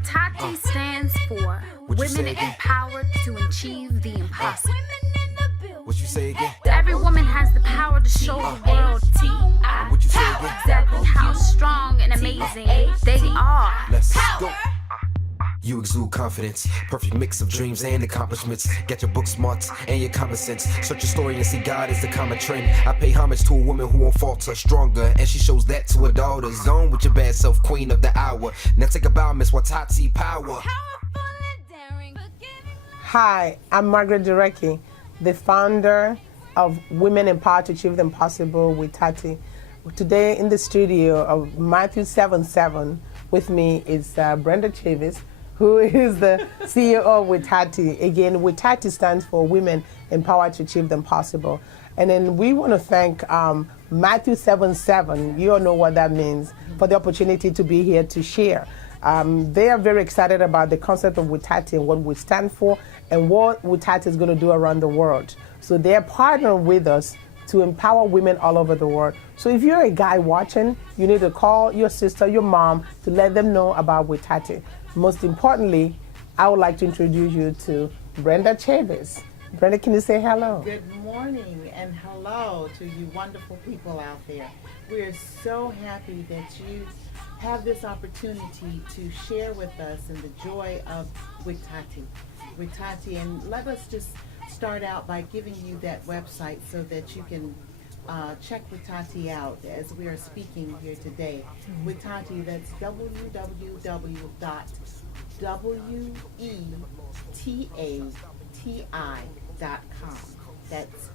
WETATi stands for Women Empowered to Achieve the Impossible. What you say again? Every woman has the power to show the world What you say again? exactly how strong and amazing they are. Let's go. You exude confidence, perfect mix of dreams and accomplishments. Get your book smarts and your common sense. Search your story and see God is the common trend. I pay homage to a woman who won't falter, stronger, and she shows that to her daughters. On with your bad self, queen of the hour. Now take a bow, Miss WETATi Power. Hi, I'm Margaret Durecki, the founder of Women Empowered to Achieve the Impossible WETATi. Today in the studio of Matthew 7:7 with me is Brenda Chavis, who is the CEO of WETATi. Again, WETATi stands for Women Empowered to Achieve the Impossible. And then we want to thank Matthew 7:7, you all know what that means, for the opportunity to be here to share. They are very excited about the concept of WETATi and what we stand for and what WETATi is going to do around the world. So they are partnering with us to empower women all over the world. So if you're a guy watching, you need to call your sister, your mom, to let them know about WETATi. Most importantly, I would like to introduce you to Brenda Chavis. Brenda, can you say hello? Good morning and hello to you wonderful people out there. We're so happy that you have this opportunity to share with us in the joy of WETATi. And let us just start out by giving you that website so that you can check WETATi out as we are speaking here today. WETATi, that's www.WETATi.com. That's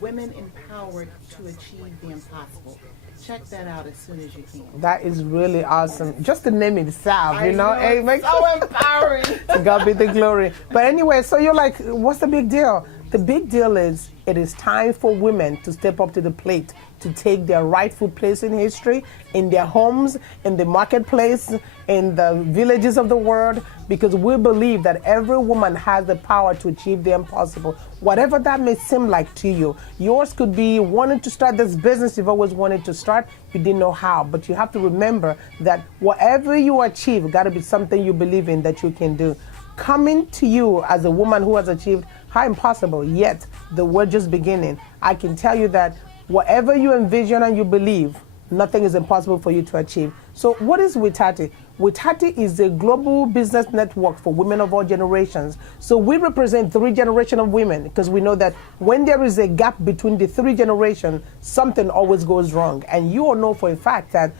Women Empowered to Achieve the Impossible. Check that out as soon as you can. That is really awesome. Just the name itself, you know, it makes so empowering. To God be the glory. But anyway, so you're like, what's the big deal? The big deal is it is time for women to step up to the plate, to take their rightful place in history, in their homes, in the marketplace, in the villages of the world, because we believe that every woman has the power to achieve the impossible. Whatever that may seem like to you. Yours could be wanting to start this business you've always wanted to start, you didn't know how, but you have to remember that whatever you achieve got to be something you believe in that you can do. Coming to you as a woman who has achieved how impossible, yet the world just beginning, I can tell you that whatever you envision and you believe, nothing is impossible for you to achieve. So what is WETATi? WETATi is a global business network for women of all generations. So we represent 3 generations of women because we know that when there is a gap between the 3 generations, something always goes wrong. And you all know for a fact that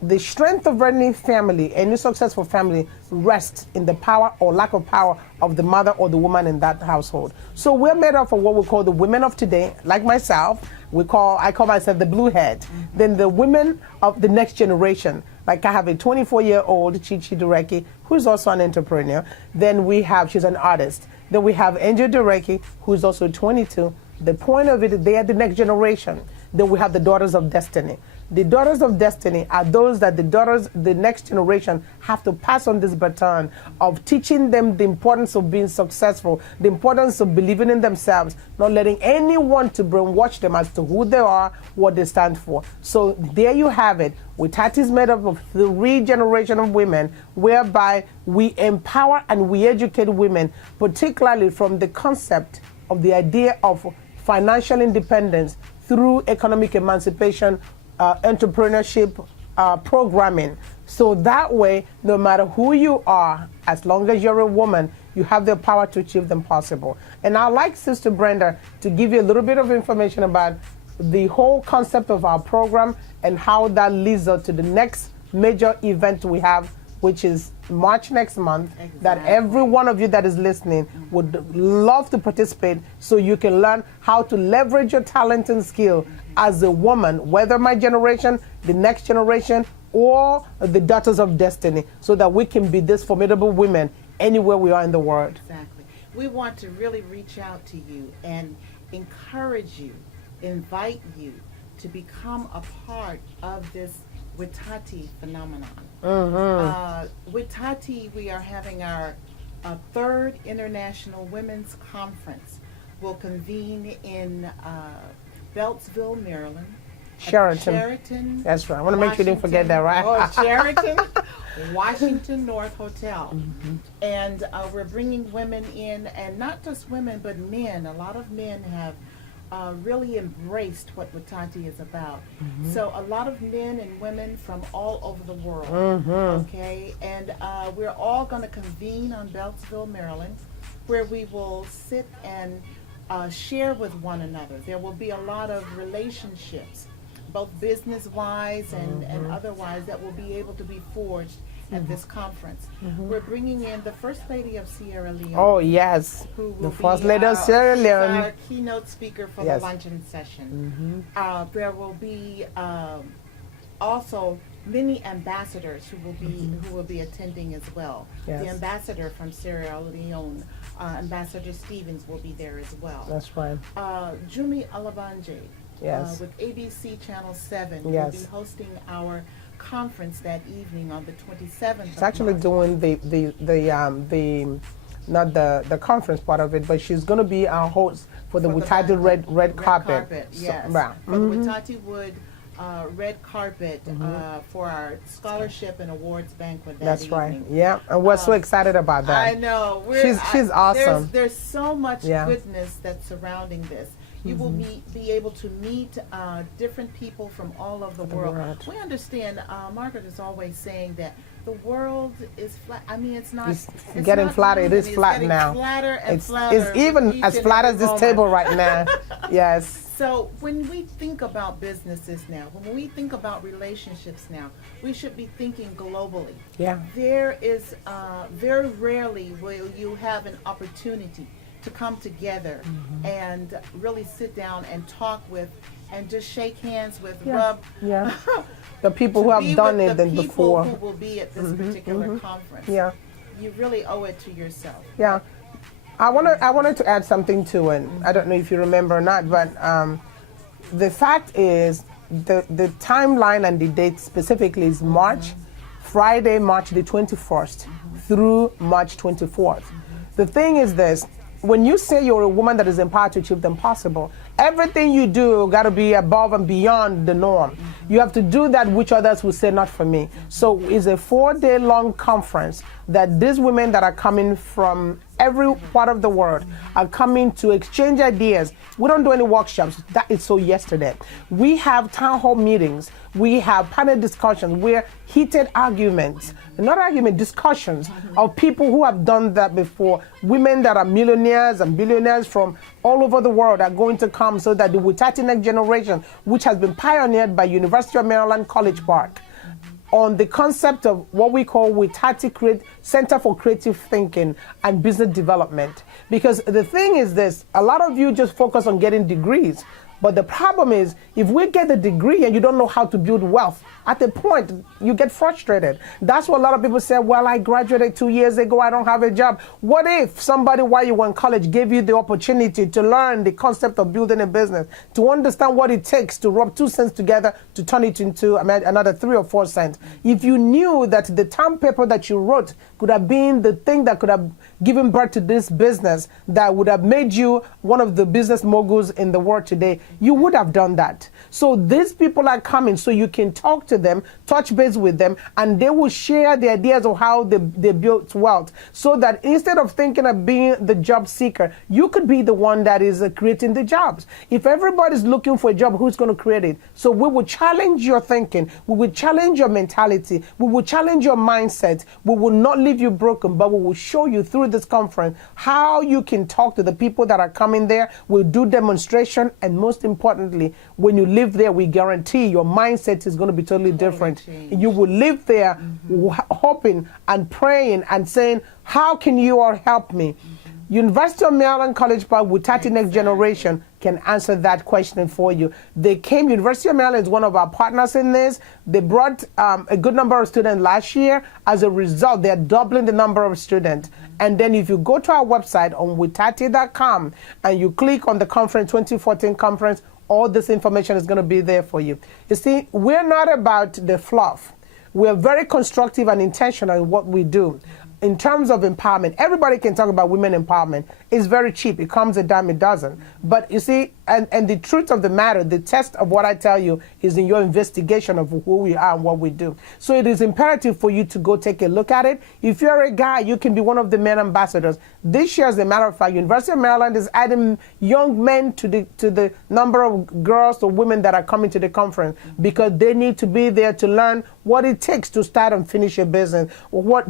the strength of any family, any successful family, rests in the power or lack of power of the mother or the woman in that household. So we're made up of what we call the women of today, like myself. I call myself the blue head. Then the women of the next generation. Like I have a 24-year-old, Chichi Durecki, who's also an entrepreneur. Then she's an artist. Then we have Angel Durecki, who's also 22. The point of it, they are the next generation. Then we have the Daughters of Destiny. The Daughters of Destiny are those that the next generation have to pass on this baton of teaching them the importance of being successful, the importance of believing in themselves, not letting anyone to brainwash them as to who they are, what they stand for. So there you have it. WETATi is made up of 3 generations of women, whereby we empower and we educate women, particularly from the concept of the idea of financial independence through economic emancipation, entrepreneurship programming. So that way, no matter who you are, as long as you're a woman, you have the power to achieve the impossible. And I'd like Sister Brenda to give you a little bit of information about the whole concept of our program and how that leads us to the next major event we have, which is March next month, that every one of you that is listening would love to participate so you can learn how to leverage your talent and skill as a woman, whether my generation, the next generation, or the Daughters of Destiny, so that we can be these formidable women anywhere we are in the world. Exactly. We want to really reach out to you and encourage you, invite you to become a part of this WETATi phenomenon. WETATi, we are having our 3rd International Women's Conference. We'll convene in Beltsville, Maryland. Sheraton. That's right. I want to make sure you didn't forget that, right? Sheraton, Washington North Hotel. And we're bringing women in, and not just women, but men. A lot of men have really embraced what WETATi is about. So a lot of men and women from all over the world, okay? And we're all going to convene on Beltsville, Maryland, where we will sit and share with one another. There will be a lot of relationships, both business-wise and otherwise, that will be able to be forged at this conference. We're bringing in the First Lady of Sierra Leone. Oh, yes. Who will The First be, Lady of Sierra she's Leone. our keynote speaker for the luncheon session. There will be also many ambassadors who will be attending as well. Yes. The ambassador from Sierra Leone, Ambassador Stevens, will be there as well. That's right. Jumi Alabanje, Yes. with ABC Channel 7, will Yes. be hosting our conference that evening on the 27th. She's actually doing the not the conference part of it, but she's going to be our host for the WETATi red carpet. Yes. So, wow. For the WETATiwood red carpet for our scholarship and awards banquet that That's evening. right. Yeah, and we're so excited about that. I know. She's awesome. There's so much Yeah. goodness that's surrounding this. You will be able to meet different people from all over the world. We understand, Margaret is always saying that the world is flat. I mean, it's not. It's getting not flatter. It moving. is flat getting now. Flatter and It's flatter even each as and flat every as this moment. table right now. Yes. So when we think about businesses now, when we think about relationships now, we should be thinking globally. Yeah. There is very rarely will you have an opportunity to come together and really sit down and talk with and just shake hands with, rub. Yeah. The people who have done it than before. The people who will be at this particular conference. Yeah. You really owe it to yourself. Yeah. I wanted to add something to it. I don't know if you remember or not, but the fact is the timeline and the date specifically is Friday, March the 21st through March 24th. The thing is this. When you say you're a woman that is empowered to achieve the impossible, everything you do got to be above and beyond the norm. You have to do that which others will say not for me. So it's a 4-day long conference that these women that are coming from every part of the world are coming to exchange ideas. We don't do any workshops. That is so yesterday. We have town hall meetings. We have panel discussions where heated arguments, not argument, discussions of people who have done that before. Women that are millionaires and billionaires from all over the world are going to come so that the WETATi Next Generation, which has been pioneered by University of Maryland College Park, on the concept of what we call WETATi Center for Creative Thinking and Business Development. Because the thing is this, a lot of you just focus on getting degrees. But the problem is, if we get the degree and you don't know how to build wealth, at the point you get frustrated. That's what a lot of people say, well, I graduated 2 years ago, I don't have a job. What if somebody while you were in college gave you the opportunity to learn the concept of building a business, to understand what it takes to rub 2 cents together to turn it into another 3 or 4 cents? If you knew that the term paper that you wrote could have been the thing that could have given birth to this business that would have made you one of the business moguls in the world today, you would have done that. So these people are coming so you can talk to them, touch base with them, and they will share the ideas of how they built wealth, so that instead of thinking of being the job seeker, you could be the one that is creating the jobs. If everybody's looking for a job, who's going to create it? So we will challenge your thinking, we will challenge your mentality, we will challenge your mindset, we will not leave you broken, but we will show you through this conference how you can talk to the people that are coming there. We'll do demonstration, and most importantly, when you live there, we guarantee your mindset is going to be totally different. You will live there hoping and praying and saying, how can you all help me? University of Maryland College Park WETATi Next Generation can answer that question for you. University of Maryland is one of our partners in this. They brought a good number of students last year. As a result, they're doubling the number of students. And then if you go to our website on WETATi.com and you click on the conference, 2014 conference, all this information is going to be there for you. You see, we're not about the fluff. We're very constructive and intentional in what we do. in terms of empowerment, everybody can talk about women empowerment. It's very cheap. It comes a dime a dozen. But you see, and the truth of the matter, the test of what I tell you is in your investigation of who we are and what we do. So it is imperative for you to go take a look at it. If you're a guy, you can be one of the men ambassadors. This year, as a matter of fact, University of Maryland is adding young men to the number of girls or women that are coming to the conference because they need to be there to learn what it takes to start and finish a business.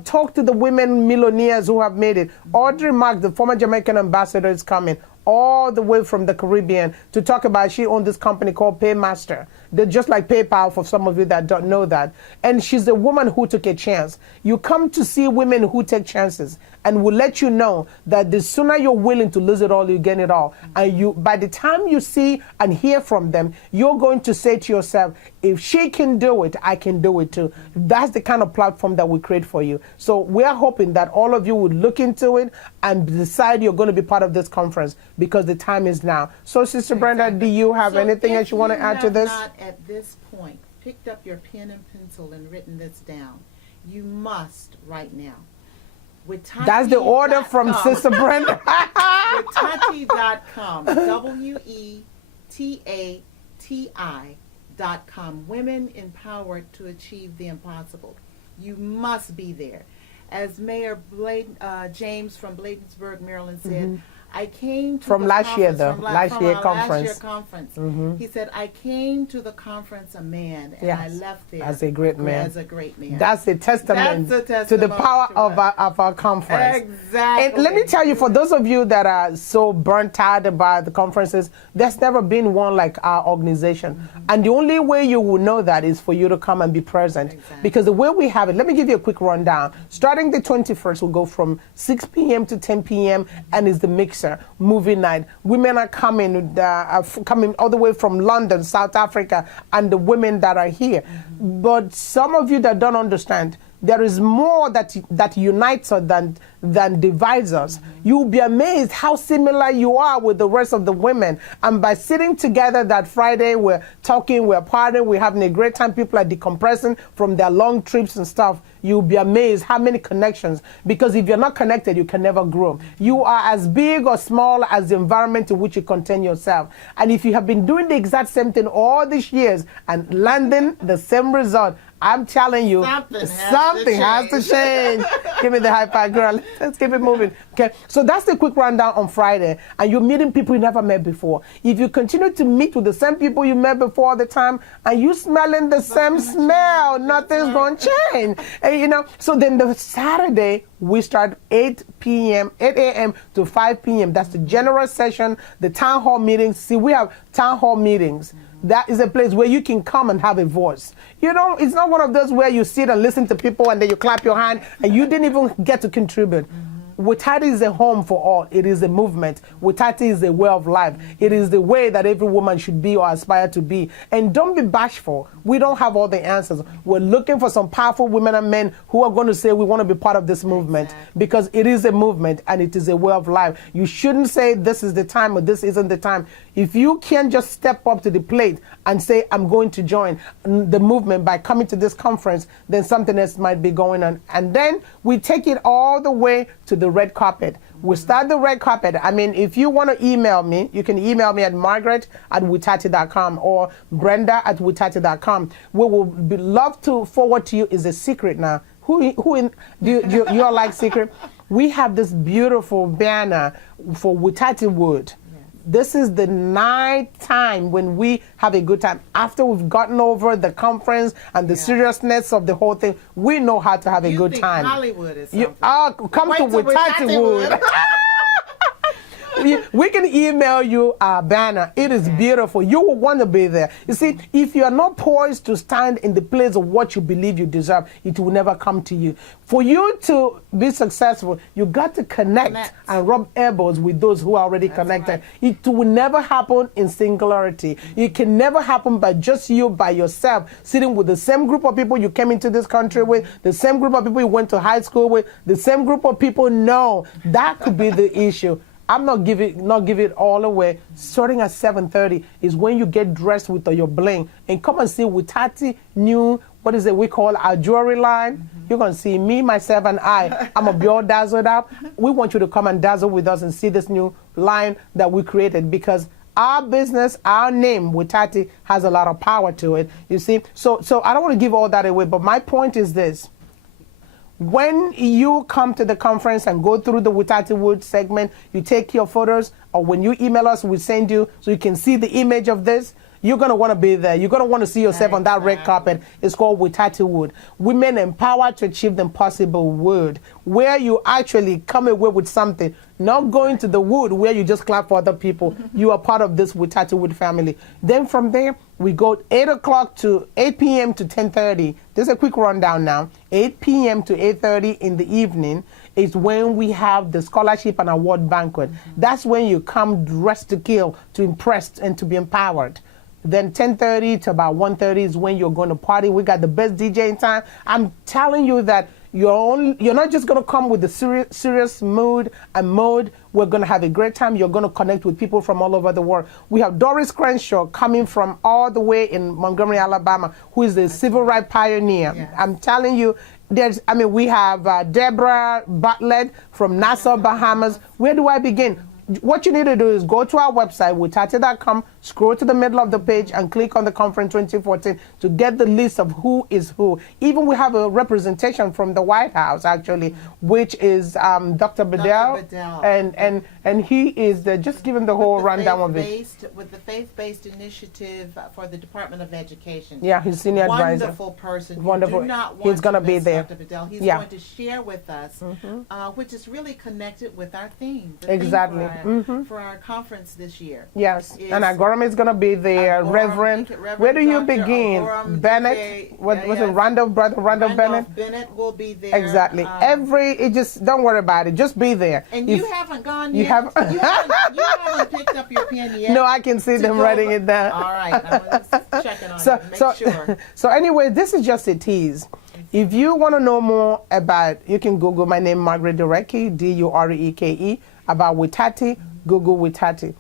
Talk to the women millionaires who have made it. Audrey Mark, the former Jamaican ambassador, is coming all the way from the Caribbean to talk about, she owned this company called Paymaster. They're just like PayPal for some of you that don't know that. And she's a woman who took a chance. You come to see women who take chances and will let you know that the sooner you're willing to lose it all, you gain it all. And by the time you see and hear from them, you're going to say to yourself, if she can do it, I can do it too. That's the kind of platform that we create for you. So we're hoping that all of you would look into it and decide you're going to be part of this conference because the time is now. So Sister Brenda, do you have anything else you want to add to this? Not at this point picked up your pen and pencil and written this down, you must right now. That's the order from Sister Brenda. WETATi.com. WETATi.com. Women empowered to achieve the impossible. You must be there. As Mayor James from Bladensburg, Maryland said, I came to from the last year, conference, though. from Last year conference. He said, I came to the conference a man, and I left there as a great man. As a great man. That's a testament to the power of our conference. Exactly. And let me tell you, for those of you that are so burnt out by the conferences, there's never been one like our organization. And the only way you will know that is for you to come and be present. Because the way we have it, let me give you a quick rundown. Starting the 21st, we'll go from 6 p.m. to 10 p.m. and it's the mixer movie night. Women are coming all the way from London, South Africa, and the women that are here. But some of you that don't understand, there is more that unites us than divides us. You'll be amazed how similar you are with the rest of the women. And by sitting together that Friday, we're talking, we're partying, we're having a great time. People are decompressing from their long trips and stuff. You'll be amazed how many connections. Because if you're not connected, you can never grow. You are as big or small as the environment in which you contain yourself. And if you have been doing the exact same thing all these years and landing the same result, I'm telling you, something has to change. Give me the high five, girl. Let's keep it moving. Okay, so that's the quick rundown on Friday. And you're meeting people you never met before. If you continue to meet with the same people you met before all the time, and you smelling the same smell, nothing's going to change. And, so then the Saturday, we start 8 a.m. to 5 p.m. That's the general session, the town hall meetings. See, we have town hall meetings. That is a place where you can come and have a voice. It's not one of those where you sit and listen to people and then you clap your hand and you didn't even get to contribute. WETATi is a home for all. It is a movement. WETATi is a way of life. It is the way that every woman should be or aspire to be. And don't be bashful. We don't have all the answers. We're looking for some powerful women and men who are going to say we want to be part of this movement because it is a movement and it is a way of life. You shouldn't say this is the time or this isn't the time. If you can just step up to the plate and say I'm going to join the movement by coming to this conference, then something else might be going on. And then we take it all the way to the red carpet. We start the red carpet. I mean, if you want to email me, you can email me at margaret@wetati.com or brenda@wetati.com. We will love to forward to you. Is a secret now. Do you all like secret? We have this beautiful banner for WETATiwood. This is the night time when we have a good time. After we've gotten over the conference and the seriousness of the whole thing, we know how to have a good time. Hollywood is something. Come to WETATiwood. We can email you our banner. It is beautiful. You will want to be there. You see, if you are not poised to stand in the place of what you believe you deserve, it will never come to you. For you to be successful, you got to connect and rub elbows with those who are already connected. Right. It will never happen in singularity. It can never happen by just you, by yourself, sitting with the same group of people you came into this country with, the same group of people you went to high school with, the same group of people. No, that could be the issue. I'm not give it all away. Starting at 7:30 is when you get dressed with your bling and come and see WETATi new what is it we call our jewelry line. You're going to see me, myself, and I'm going to be all dazzled up. We want you to come and dazzle with us and see this new line that we created, because our business, our name, WETATi, has a lot of power to it, you see. So I don't want to give all that away, but my point is this. When you come to the conference and go through the WETATiwood segment, you take your photos, or when you email us, we send you so you can see the image of this. You're going to want to be there. You're going to want to see yourself on that red carpet. It's called WETATiwood. Women empowered to achieve the impossible wood, where you actually come away with something, not going to the wood where you just clap for other people. You are part of this WETATiwood family. Then from there, we go 8 p.m. to 10:30. This is a quick rundown now. 8 p.m. to 8:30 in the evening is when we have the scholarship and award banquet. That's when you come dressed to kill, to impress, and to be empowered. Then 10:30 to about 1:30 is when you're going to party. We got the best DJ in town. I'm telling you that you're not just going to come with the serious mood and mode. We're going to have a great time. You're going to connect with people from all over the world. We have Doris Crenshaw coming from all the way in Montgomery, Alabama, who is a civil rights pioneer. Yes. I'm telling you, we have Deborah Bartlett from Nassau, Bahamas. Where do I begin? What you need to do is go to our website, WETATi.com, scroll to the middle of the page and click on the conference 2014 to get the list of who is who. Even we have a representation from the White House, actually, which is Dr. Bedell. And he is just giving the whole rundown of it. With the faith-based initiative for the Department of Education. Yeah, he's senior advisor. Wonderful person. Wonderful. He's going to be there. Dr. Bedell. He's going to share with us, which is really connected with our theme. Exactly. For our conference this year. Yes, and Agoram is going to be there. Reverend, where do you begin? Agoram, Bennett, was it Randolph Bennett? Bennett will be there. Exactly. Don't worry about it. Just be there. And you haven't gone yet? You haven't picked up your pen yet? No, I can see them writing it down. All right, I'm checking on it. Make sure. So anyway, this is just a tease. If you want to know more about, you can Google my name, Margaret Dureke, Dureke, about WETATi, Google WETATi.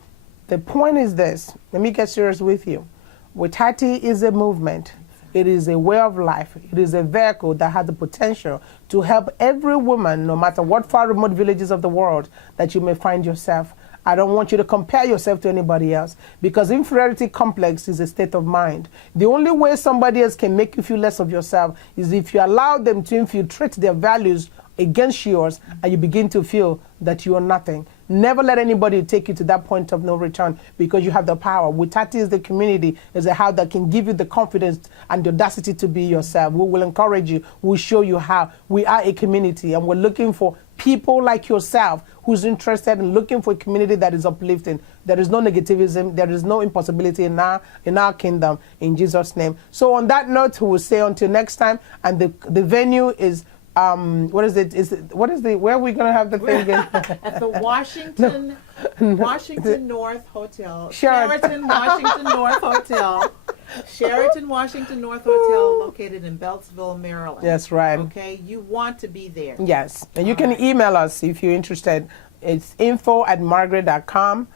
The point is this. Let me get serious with you. WETATi is a movement. It is a way of life. It is a vehicle that has the potential to help every woman, no matter what far remote villages of the world that you may find yourself. I don't want you to compare yourself to anybody else, because inferiority complex is a state of mind. The only way somebody else can make you feel less of yourself is if you allow them to infiltrate their values against yours and you begin to feel that you are nothing. Never let anybody take you to that point of no return, because you have the power. WETATi is the community, is a house that can give you the confidence and the audacity to be yourself. We will encourage you. We'll show you how. We are a community, and we're looking for people like yourself who's interested in looking for a community that is uplifting. There is no negativism. There is no impossibility in our kingdom, in Jesus' name. So on that note, we will say until next time. And the venue is where are we going to have the thing again? At the Washington North Hotel. Sheraton Washington North Hotel. Sheraton Washington North Hotel, located in Beltsville, Maryland. That's right. Okay, you want to be there. Yes, and you can email us if you're interested. It's info@margaret.com.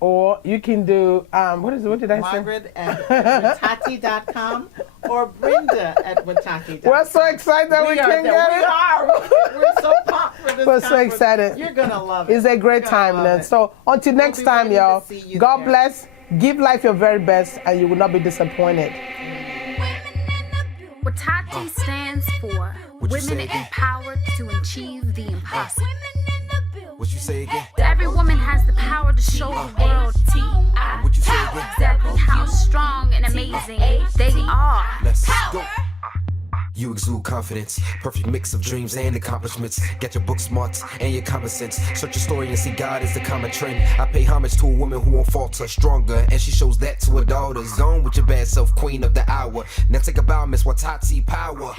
Or you can do, what did I say? Margaret at WETATi.com or Brenda at WETATi.com. We're so excited that we can get it. We are. We're so pumped for this. We're so excited. You're going to love it. It's a great time, man. So until next time, y'all, God bless. Give life your very best, and you will not be disappointed. WETATi stands for Women Empowered to Achieve the Impossible. What you say again? Every woman has the power to show the world What you say again? exactly how strong and amazing they are. Let's go. You exude confidence, perfect mix of dreams and accomplishments. Get your book smarts and your common sense. Search your story and see God is the common trend. I pay homage to a woman who won't falter, stronger, and she shows that to her daughters. Zone with your bad self, queen of the hour. Now take a bow, Miss WETATi power.